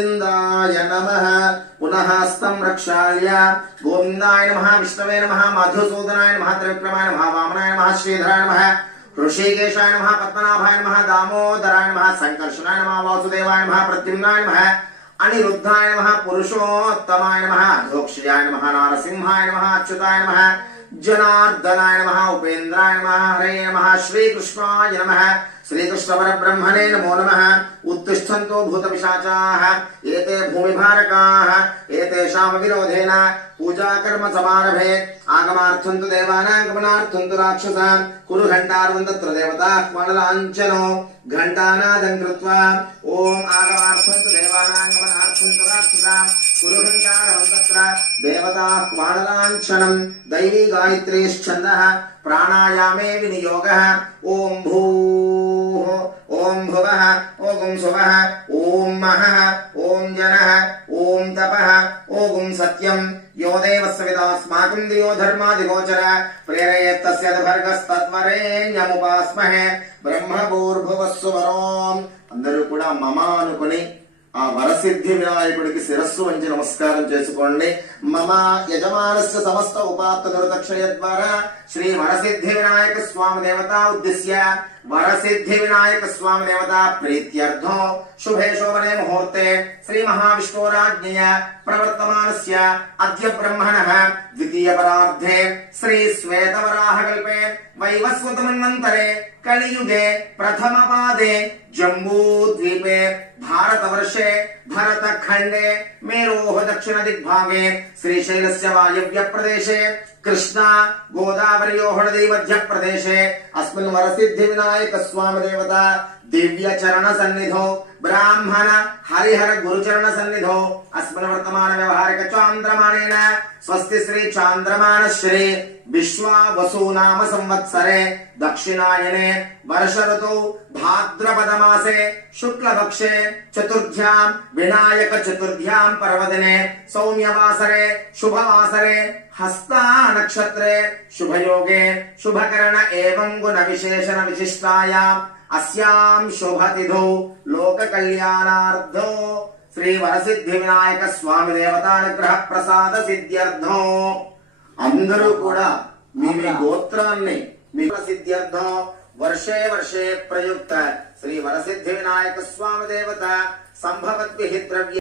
గోవిందాయ నమః పునః హస్తం రక్షాళ్య గోవిందాయ నమః విష్ణవే నమః మధుసూదనాయ నమః త్రివిక్రమాయ నమః వామనాయ నమః శ్రీధరాయ నమః ఋషికేశాయ నమః పద్మనాభాయ నమః దామోదరాయ నమః సంకర్షణాయ నమః వాసుదేవాయ నమః ప్రద్యుమ్నాయ నమః అనిరుద్ధాయ నమః పురుషోత్తమాయ నమః అధోక్షయాయ నమః నారసింహాయ నమః అచ్యుతాయ నమః జనార్దనాయ నమః ఉపేంద్రాయ నమః హరే నమః శ్రీకృష్ణాయ నమః श्रीकृष्ण परब्रह्मणे नमो नमः उत्तिष्ठन्तो भूतपिशाचाः एते भूमिभारकाः एतेषां विरोधेन पूजा कर्म समारभे आगमार्थं तु देवानां गमनार्थं तु राक्षसां कुरु घण्टार्वं तत्र देवताः मण्डलाञ्चनो घण्टानादं कृत्वा ॐ आगमार्थं तु देवानां गमनार्थं तु राक्षसां कुरु घण्टार्वं तत्र देवताः मण्डलाञ्चनं दैवी गायत्रीश्छन्दः प्राणायामे विनियोगः ॐ भूः ॐ भुवः ॐ सुवः ॐ महः ॐ जनः ॐ तपः ॐ सत्यं यो देवस्य विदास्माकं दियो धर्मादिगोचर प्रेरयेत्तस्य भर्गस्तत्वरेण्यमुपास्महे ब्रह्मभूर्भुवस्सुवरों అందరూ కూడా మమ అనుకొని ఆ వరసిద్ధి వినాయకుడికి శిరస్సు వంచి నమస్కారం చేసుకోండి. మమ యజమానస్య సమస్త ఉపాత్త దుర్దక్షయ ద్వారా శ్రీ వరసిద్ధి వినాయక స్వామి దేవత ఉద్దేశ్య వరసిద్ధి వినాయక స్వామి దేవత ప్రీత్యర్థో శుభే శోభనే ముహూర్తే శ్రీ మహావిష్ణోరాజ్ఞయ ప్రవర్తమానస్య అద్య బ్రహ్మణః ద్వితీయ పరార్ధే శ్రీ శ్వేతవరాహకల్పే వైవస్వతమన్వంతరే కలియుగే ప్రథమ పాదే जम्बूद्वीपे भारतवर्षे भरतखण्डे मेरोः दक्षिण दिग्भागे श्रीशैलस्य वायव्य प्रदेशे कृष्णा गोदावरयोः नदी मध्य प्रदेशे अस्मिन् वरसिद्धि विनायक स्वामी देवता दिव्य चरण सन्निधौ ब्राह्मण हरिहर गुरुचरण सन्निधौ अस्मिन् वर्तमान व्यवहारिक चान्द्रमानेन स्वस्ति श्री चान्द्रमान श्री विश्वावसु नाम संवत्सरे दक्षिणायने वर्ष ऋतौ भाद्रपद मासे शुक्ल पक्षे चतुर्थ्यां विनायक चतुर्थ्यां पर्वदिने सौम्यवासरे शुभवासरे हस्ता नक्षत्रे शुभयोगे शुभकरण एवं गुण विशेषण विशिष्टायाम् अस्यां शुभतिथौ लोक कल्याणार्थो श्री वरसिद्धि विनायक स्वामी देवतानुग्रह प्रसाद सिद्ध्यर्थो అందరూ కూడా మీ గోత్రాన్ని మీ సిద్ధ్యర్థం వర్షే వర్షే ప్రయుక్త శ్రీ వరసిద్ధి వినాయక స్వామి దేవత సంభవద్భిః ద్రవ్య